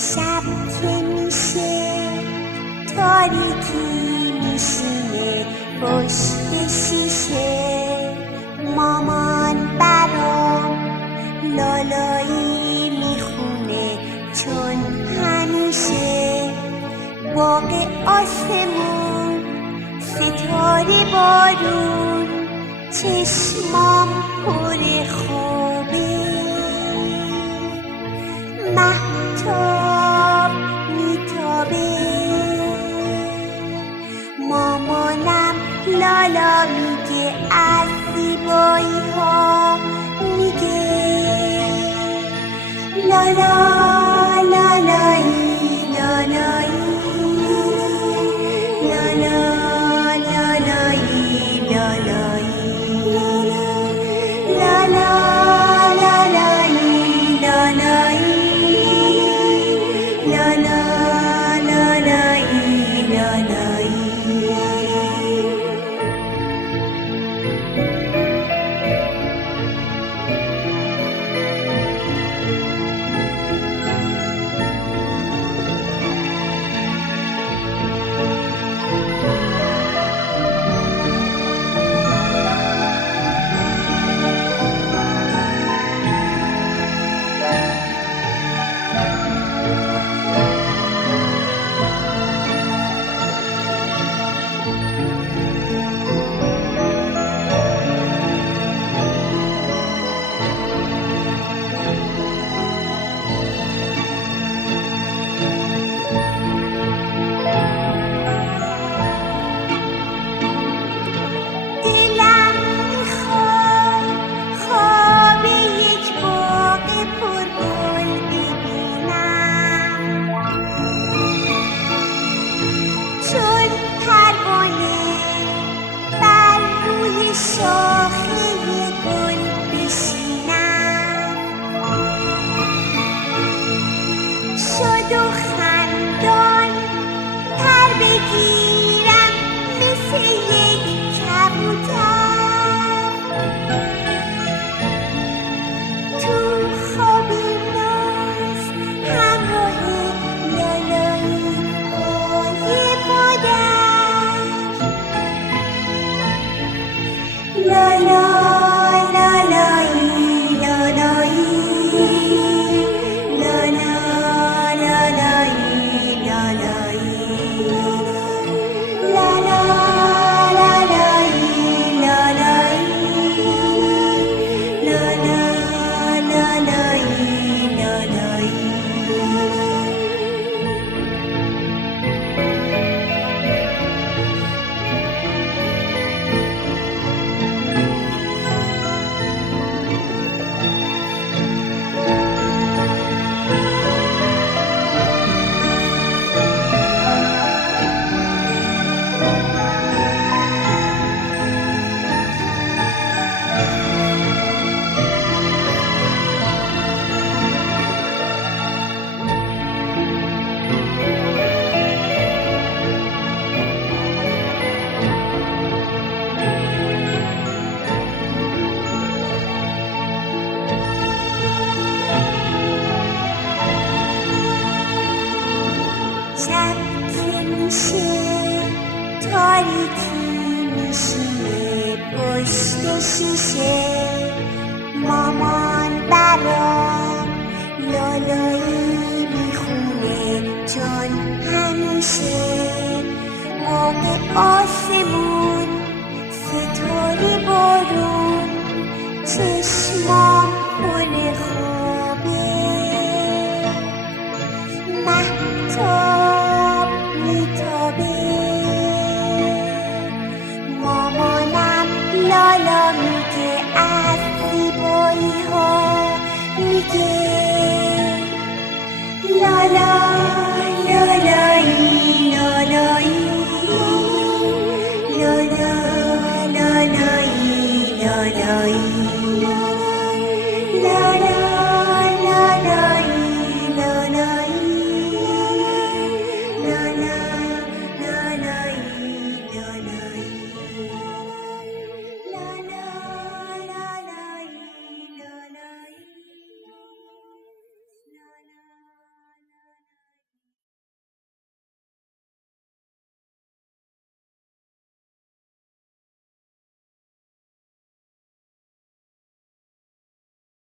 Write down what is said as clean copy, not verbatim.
شب که میشه تاریکی میشینه پشت شیشه، مامان برام لالایی میخونه چون همیشه باغ آسمون ستاره بارون چشمام پر خوبه، مهتاب میتابه، مامانم لالا میگه از زیبایی ها میگه لالا لالایی لالایی لالا لالایی لالایی لالا لالایی لالایی لالا لالایی لالایی. شاخه گل بشینم، شاد و خندان پر بگیرم مثل یک کبوتر، تو خواب ناز همراه لالایی های مادر، لالا لالایی لالایی لالا لالایی لالایی لالا لالایی لالایی لالا لالایی لالایی. شب که میشه تاریکی میشینه پشت شیشه، مامان برام لالایی میخونه چون همیشه موقع آسمون ستاره بارون چشمام پر خوابه، مهتاب میتابه، مامانم لالا میگه از زیبایی ها میگه